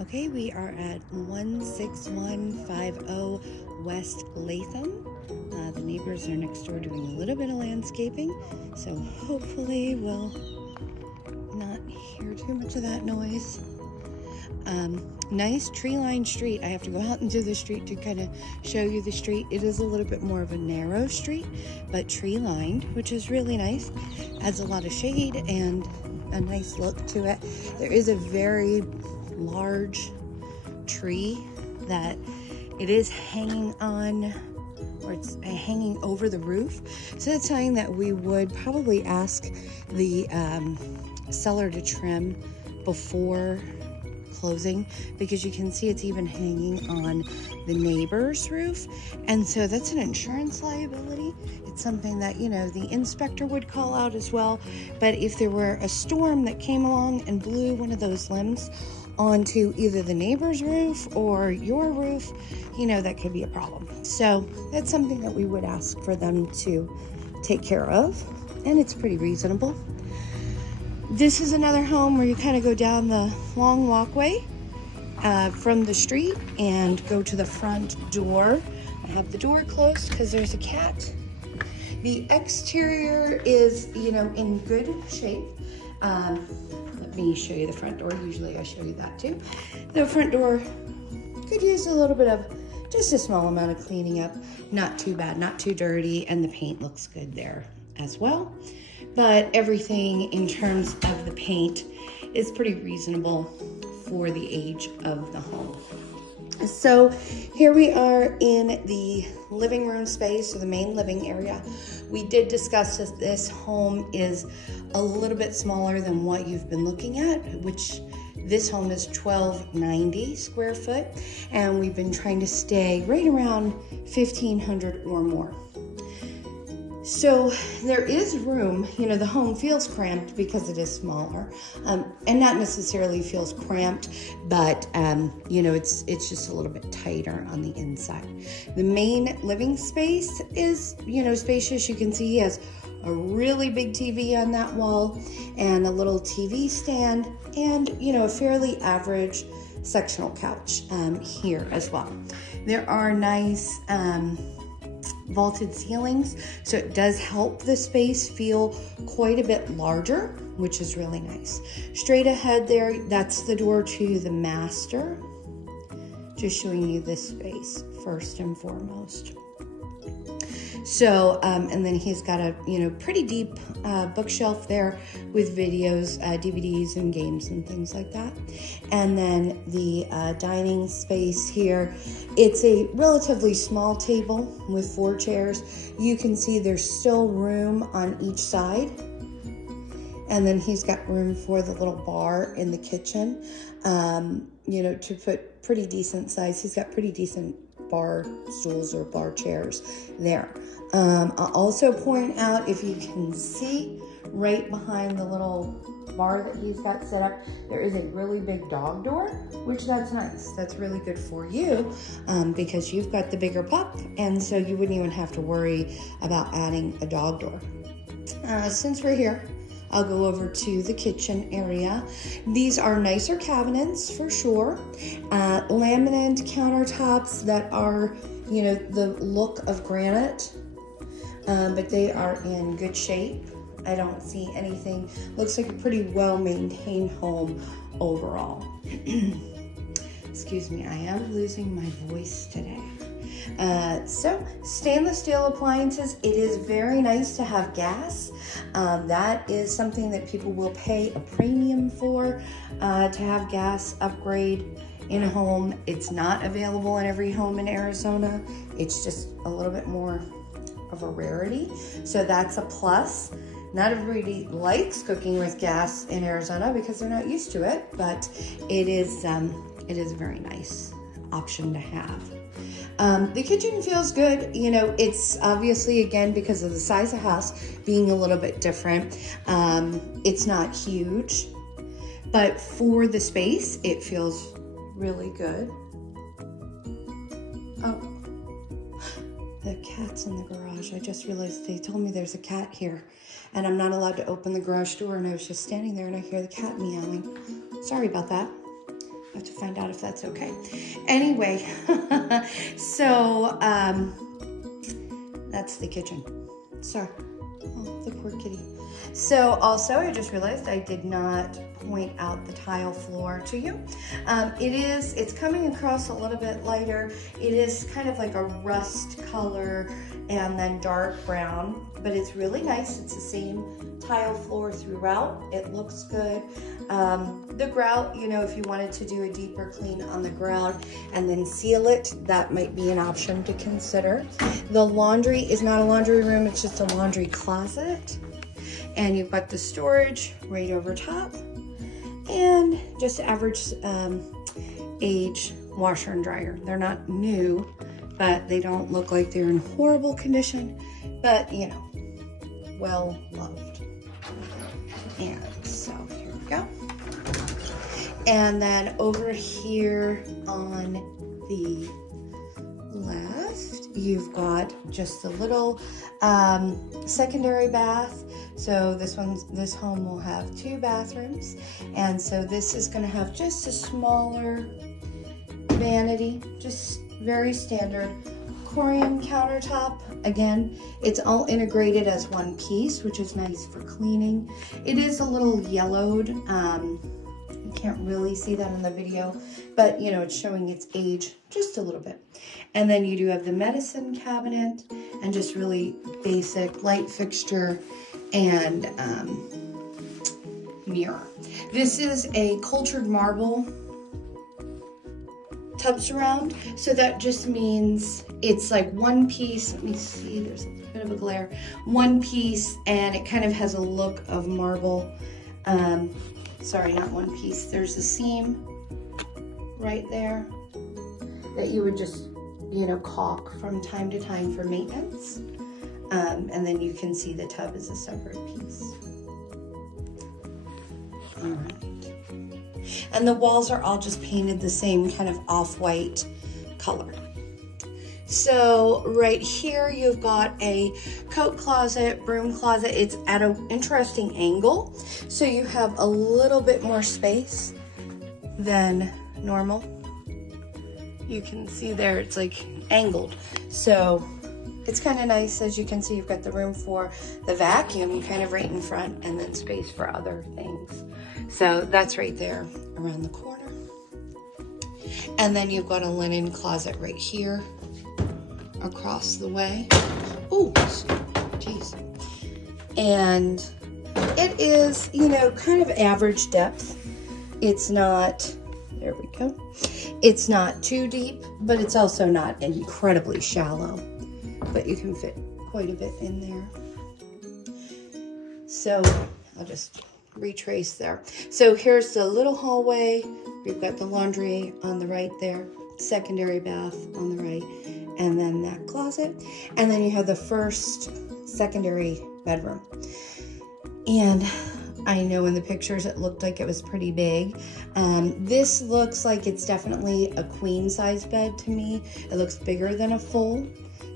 Okay, we are at 16150 West Latham. The neighbors are next door doing a little bit of landscaping, so hopefully we'll not hear too much of that noise. Nice tree-lined street. I have to go out into the street to kind of show you the street. It is a little bit more of a narrow street, but tree-lined, which is really nice. Adds a lot of shade and a nice look to it. There is a very large tree that it is hanging on, or it's hanging over the roof. So that's something that we would probably ask the seller to trim before closing, because you can see it's even hanging on the neighbor's roof, and so that's an insurance liability. It's something that, you know, the inspector would call out as well. But if there were a storm that came along and blew one of those limbs onto either the neighbor's roof or your roof, you know, that could be a problem. So that's something that we would ask for them to take care of, and it's pretty reasonable. This is another home where you kind of go down the long walkway from the street and go to the front door. I have the door closed because there's a cat. The exterior is, you know, in good shape. Let me show you the front door. Usually I show you that too. The front door could use a little bit of, just a small amount of cleaning up. Not too bad, not too dirty, and the paint looks good there as well. But everything in terms of the paint is pretty reasonable for the age of the home. So here we are in the living room space, or the main living area. We did discuss that this home is a little bit smaller than what you've been looking at, which this home is 1290 square foot, and we've been trying to stay right around 1500 or more. So there is room, you know, the home feels cramped because it is smaller, and not necessarily feels cramped, but, you know, it's just a little bit tighter on the inside. The main living space is, you know, spacious. You can see he has a really big TV on that wall and a little TV stand and, you know, a fairly average sectional couch here as well. There are nice vaulted ceilings, so it does help the space feel quite a bit larger, which is really nice. Straight ahead there, that's the door to the master. Just showing you this space first and foremost. So, and then he's got a, you know, pretty deep bookshelf there with videos, DVDs and games and things like that. And then the dining space here, it's a relatively small table with 4 chairs. You can see there's still room on each side. And then he's got room for the little bar in the kitchen, you know, to put pretty decent size. He's got pretty decent bar stools or bar chairs there. I'll also point out, if you can see right behind the little bar that he's got set up, there is a really big dog door, which that's nice. That's really good for you because you've got the bigger pup, and so you wouldn't even have to worry about adding a dog door. Since we're here, I'll go over to the kitchen area. These are nicer cabinets for sure. Laminate countertops that are, you know, the look of granite, but they are in good shape. I don't see anything. Looks like a pretty well-maintained home overall. Excuse me, I am losing my voice today. So stainless steel appliances, it is very nice to have gas. That is something that people will pay a premium for, to have gas upgrade in a home. It's not available in every home in Arizona. It's just a little bit more of a rarity. So that's a plus. Not everybody likes cooking with gas in Arizona because they're not used to it, but it is a very nice option to have. The kitchen feels good. You know, it's obviously, again, because of the size of the house being a little bit different. It's not huge, but for the space, it feels really good. Oh, the cat's in the garage. I just realized they told me there's a cat here, and I'm not allowed to open the garage door, and I was just standing there and I hear the cat meowing. Sorry about that. I have to find out if that's okay. Anyway, so that's the kitchen. Sorry. Oh, the poor kitty. So also, I just realized I did not point out the tile floor to you. It's coming across a little bit lighter. It is kind of like a rust color and then dark brown, but it's really nice. It's the same tile floor throughout. It looks good. The grout, you know, if you wanted to do a deeper clean on the grout and then seal it, that might be an option to consider. The laundry is not a laundry room, it's just a laundry closet. And you've got the storage right over top and just average age washer and dryer. They're not new, but they don't look like they're in horrible condition, but you know, well loved. And so here we go. And then over here on the left, you've got just a little secondary bath. So this home will have 2 bathrooms. And so this is gonna have just a smaller vanity, just very standard Corian countertop. Again, it's all integrated as one piece, which is nice for cleaning. It is a little yellowed. You can't really see that in the video, but you know, it's showing its age just a little bit. And then you do have the medicine cabinet and just really basic light fixture and mirror. This is a cultured marble tub surround, so that just means it's like one piece. Let me see, there's a bit of a glare. One piece, and it kind of has a look of marble. Sorry, not one piece. There's a seam right there that you would just, you know, caulk from time to time for maintenance. And then you can see the tub is a separate piece. All right. And the walls are all just painted the same kind of off-white color. So right here, you've got a coat closet, broom closet. It's at an interesting angle. So you have a little bit more space than normal. You can see there, it's like angled. So it's kind of nice. As you can see, you've got the room for the vacuum kind of right in front, and then space for other things. So that's right there around the corner. And then you've got a linen closet right here across the way. Oh, geez. And it is, you know, kind of average depth. It's not, there we go. It's not too deep, but it's also not incredibly shallow. But you can fit quite a bit in there. So I'll just retrace there. So here's the little hallway. We've got the laundry on the right there, secondary bath on the right, and then that closet. And then you have the first secondary bedroom. And I know in the pictures it looked like it was pretty big. This looks like it's definitely a queen size bed to me. It looks bigger than a full.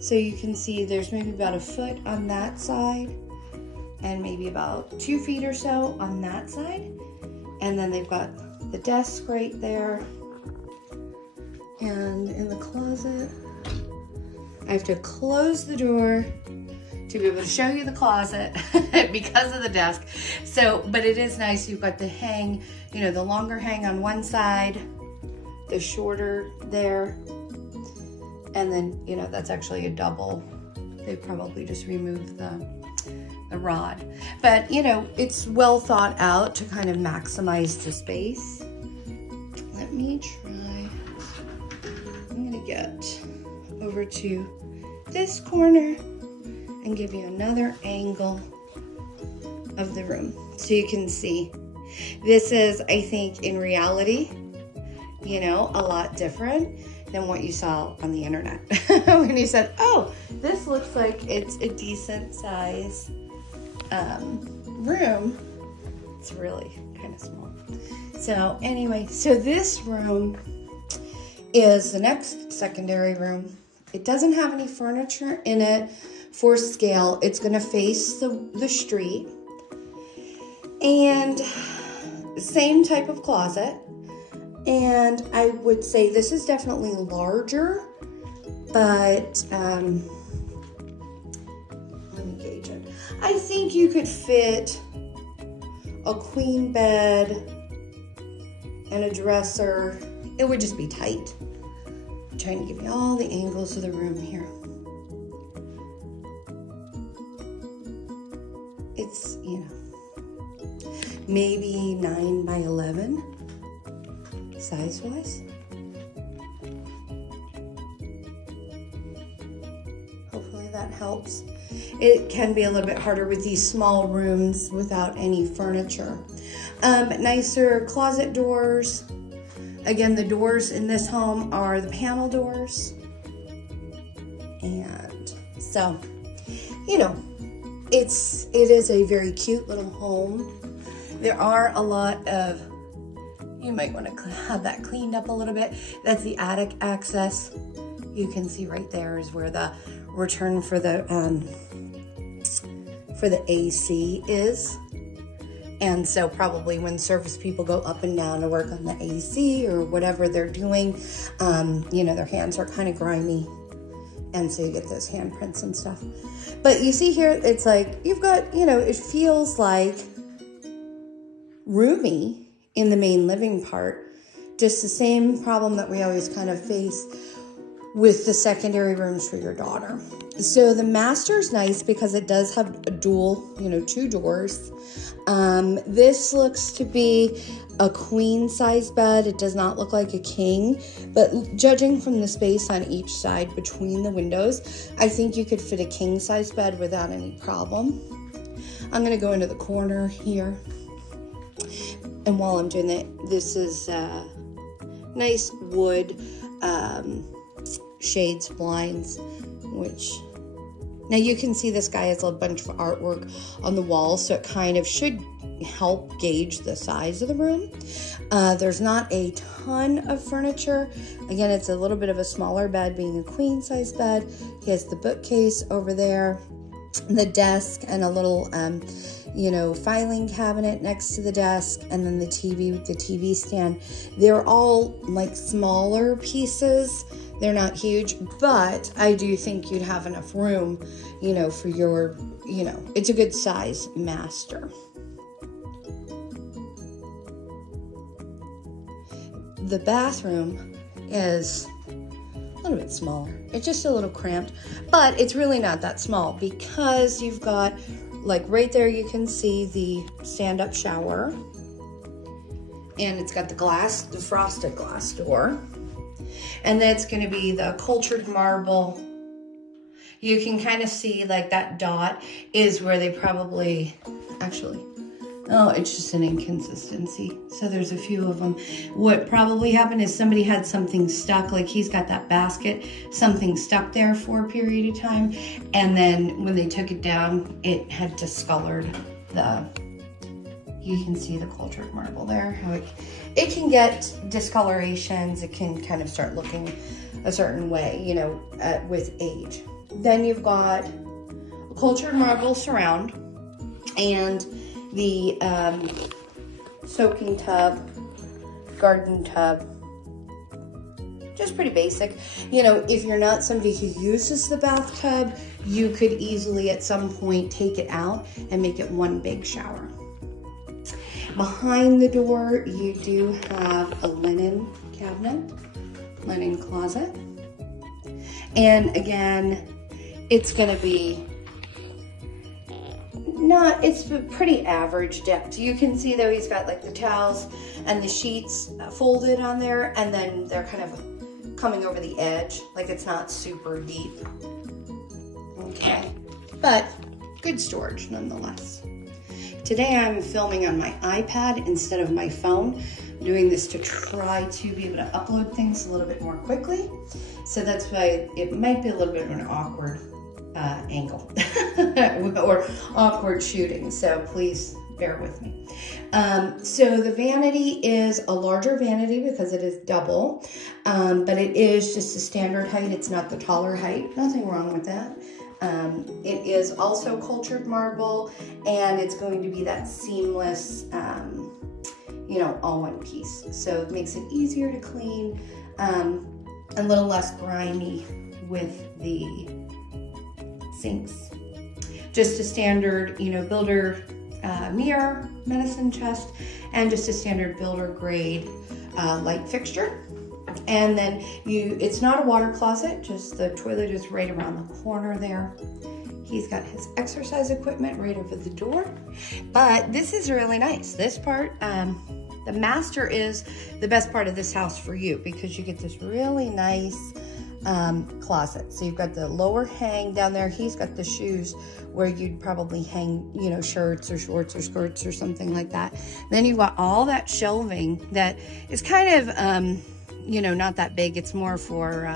So you can see there's maybe about 1 foot on that side and maybe about 2 feet or so on that side. And then they've got the desk right there. And in the closet, I have to close the door to be able to show you the closet because of the desk. So, but it is nice. You've got the hang, you know, the longer hang on one side, the shorter there. And then, you know, that's actually a double. They probably just removed the rod. But, you know, it's well thought out to kind of maximize the space. Let me try. I'm gonna get over to this corner and give you another angle of the room. So you can see, this is, I think, in reality, you know, a lot different than what you saw on the internet. When you said, oh, this looks like it's a decent size room, it's really kind of small. So anyway, so this room is the next secondary room. It doesn't have any furniture in it for scale. It's gonna face the street. And same type of closet. And I would say this is definitely larger, but let me gauge it. I think you could fit a queen bed and a dresser. It would just be tight. I'm trying to give you all the angles of the room here. It's, you know, maybe 9 by 11 size-wise. Hopefully that helps. It can be a little bit harder with these small rooms without any furniture. Nicer closet doors. Again, the doors in this home are the panel doors. And so, you know, it is a very cute little home. There are a lot of, you might want to have that cleaned up a little bit. That's the attic access. You can see right there is where the return for the AC is. And so probably when service people go up and down to work on the AC or whatever they're doing, you know, their hands are kind of grimy. And so you get those handprints and stuff. But you see here, it's like, you've got, you know, it feels like roomy in the main living part. Just the same problem that we always kind of face with the secondary rooms for your daughter. So the master's nice because it does have a dual, you know, 2 doors. This looks to be a queen size bed. It does not look like a king, but judging from the space on each side between the windows, I think you could fit a king size bed without any problem. I'm gonna go into the corner here. And while I'm doing that, this is nice wood shades, blinds, which now you can see this guy has a bunch of artwork on the wall, so it kind of should help gauge the size of the room. There's not a ton of furniture. Again, it's a little bit of a smaller bed, being a queen size bed. He has the bookcase over there, the desk, and a little you know, filing cabinet next to the desk, and then the TV with the TV stand. They're all like smaller pieces. They're not huge, but I do think you'd have enough room, you know, for your, you know, it's a good size master. The bathroom is a little bit smaller. It's just a little cramped, but it's really not that small because you've got, like right there, you can see the stand-up shower, and it's got the glass, the frosted glass door, and that's going to be the cultured marble. You can kind of see like that dot is where they probably, actually, oh, it's just an inconsistency. So there's a few of them. What probably happened is somebody had something stuck, like he's got that basket, something stuck there for a period of time. And then when they took it down, it had discolored the, you can see the cultured marble there, how it can get discolorations. It can kind of start looking a certain way, you know, with age. Then you've got a cultured marble surround and the soaking tub, garden tub, just pretty basic. You know, if you're not somebody who uses the bathtub, you could easily at some point take it out and make it one big shower. Behind the door, you do have a linen cabinet, linen closet. And again, it's gonna be it's a pretty average depth. You can see though he's got like the towels and the sheets folded on there, and then they're kind of coming over the edge, like it's not super deep. Okay, but good storage nonetheless. Today I'm filming on my iPad instead of my phone. I'm doing this to try to be able to upload things a little bit more quickly. So that's why it might be a little bit of an awkward angle or awkward shooting, so please bear with me. So the vanity is a larger vanity because it is double, but it is just a standard height. It's not the taller height. Nothing wrong with that. It is also cultured marble, and it's going to be that seamless, you know, all one piece. So it makes it easier to clean, a little less grimy with the sinks. Just a standard, you know, builder mirror, medicine chest, and just a standard builder grade light fixture. And then it's not a water closet, just the toilet is right around the corner there. He's got his exercise equipment right over the door. But this is really nice. This part, the master is the best part of this house for you, because you get this really nice closet. So you've got the lower hang down there. He's got the shoes where you'd probably hang, you know, shirts or shorts or skirts or something like that. Then you've got all that shelving that is kind of, you know, not that big. It's more for,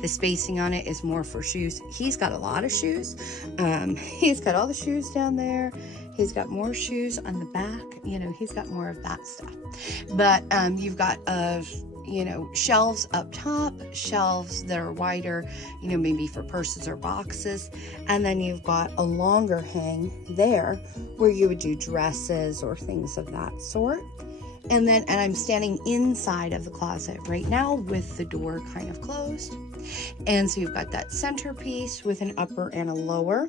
the spacing on it is more for shoes. He's got a lot of shoes. He's got all the shoes down there. He's got more shoes on the back. You know, he's got more of that stuff. But you've got, you know, shelves up top, shelves that are wider, you know, maybe for purses or boxes. And then you've got a longer hang there where you would do dresses or things of that sort. And I'm standing inside of the closet right now with the door kind of closed. And so you've got that centerpiece with an upper and a lower.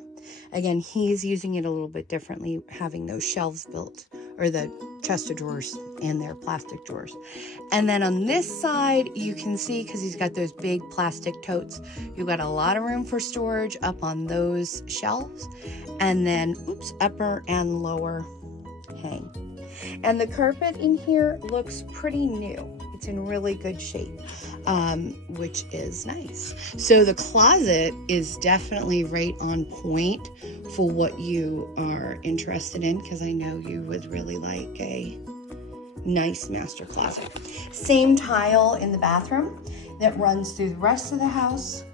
Again, he's using it a little bit differently, having those shelves built, or the chest of drawers and their plastic drawers. And then on this side, you can see, because he's got those big plastic totes, you've got a lot of room for storage up on those shelves. And then, oops, upper and lower hang. And the carpet in here looks pretty new. It's in really good shape, which is nice. So the closet is definitely right on point for what you are interested in, because I know you would really like a nice master closet. Same tile in the bathroom that runs through the rest of the house.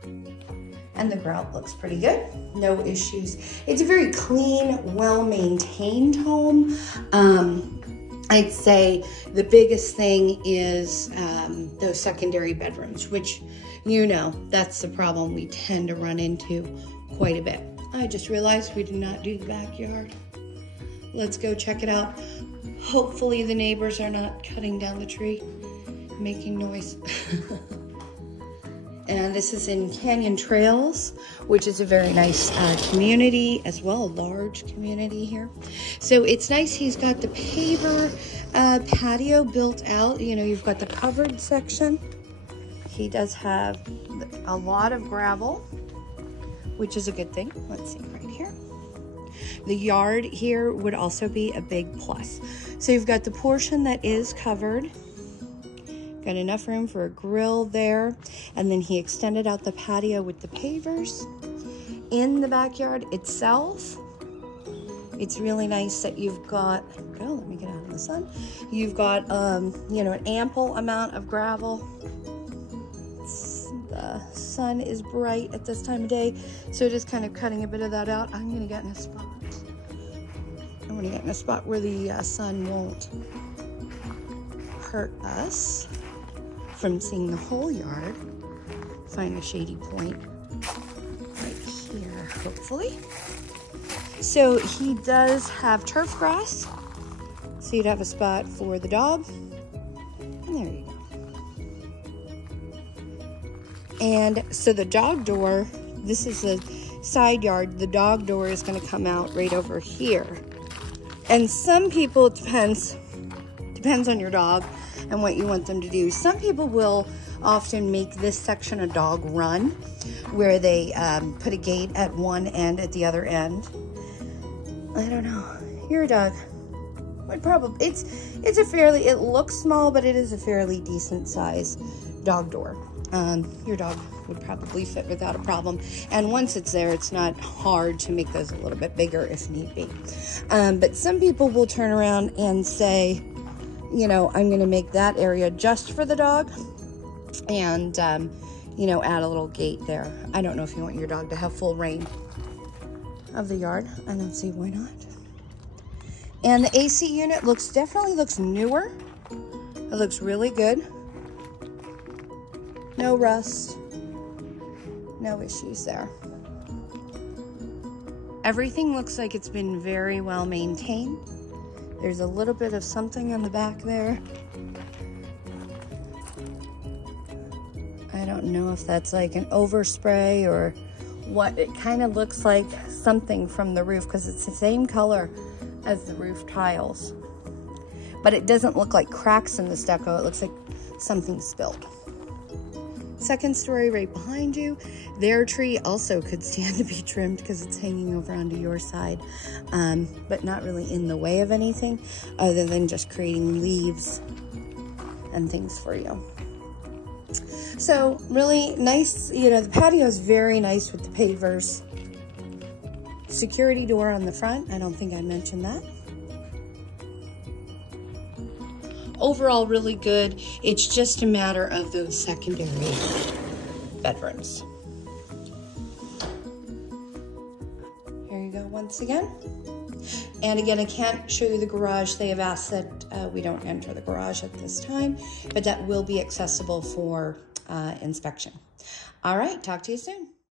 And the grout looks pretty good, no issues. It's a very clean, well-maintained home. I'd say the biggest thing is those secondary bedrooms, which, you know, that's the problem we tend to run into quite a bit. I just realized we did not do the backyard. Let's go check it out. Hopefully the neighbors are not cutting down the tree, making noise. And this is in Canyon Trails, which is a very nice community as well, a large community here. So it's nice. He's got the paver patio built out. You know, you've got the covered section. He does have a lot of gravel, which is a good thing. Let's see right here. The yard here would also be a big plus. So you've got the portion that is covered. Got enough room for a grill there. And then he extended out the patio with the pavers. In the backyard itself, it's really nice that you've got, oh, let me get out of the sun. You've got, you know, an ample amount of gravel. The sun is bright at this time of day, so just kind of cutting a bit of that out. I'm gonna get in a spot. I'm gonna get in a spot where the sun won't hurt us from seeing the whole yard. Find a shady point right here, hopefully. So he does have turf grass, so you'd have a spot for the dog. And there you go. And so the dog door, this is the side yard. The dog door is going to come out right over here. And some people, it depends on your dog and what you want them to do. Some people will often make this section a dog run, where they put a gate at one end, at the other end. I don't know. Your dog would probably, it's a fairly, it looks small, but it is a fairly decent size dog door. Your dog would probably fit without a problem. And once it's there, it's not hard to make those a little bit bigger if need be. But some people will turn around and say, you know, I'm going to make that area just for the dog and, you know, add a little gate there. I don't know if you want your dog to have full reign of the yard. I don't see why not. And the AC unit definitely looks newer. It looks really good. No rust, no issues there. Everything looks like it's been very well maintained. There's a little bit of something on the back there. I don't know if that's like an overspray or what. It kind of looks like something from the roof because it's the same color as the roof tiles. But it doesn't look like cracks in the stucco. It looks like something spilled. Second story right behind you, their tree also could stand to be trimmed because it's hanging over onto your side, but not really in the way of anything other than just creating leaves and things for you. So really nice, you know, the patio is very nice with the pavers. Security door on the front, I don't think I mentioned that. Overall, really good. It's just a matter of those secondary bedrooms. Here you go once again. And again, I can't show you the garage. They have asked that we don't enter the garage at this time, but that will be accessible for inspection. All right, talk to you soon.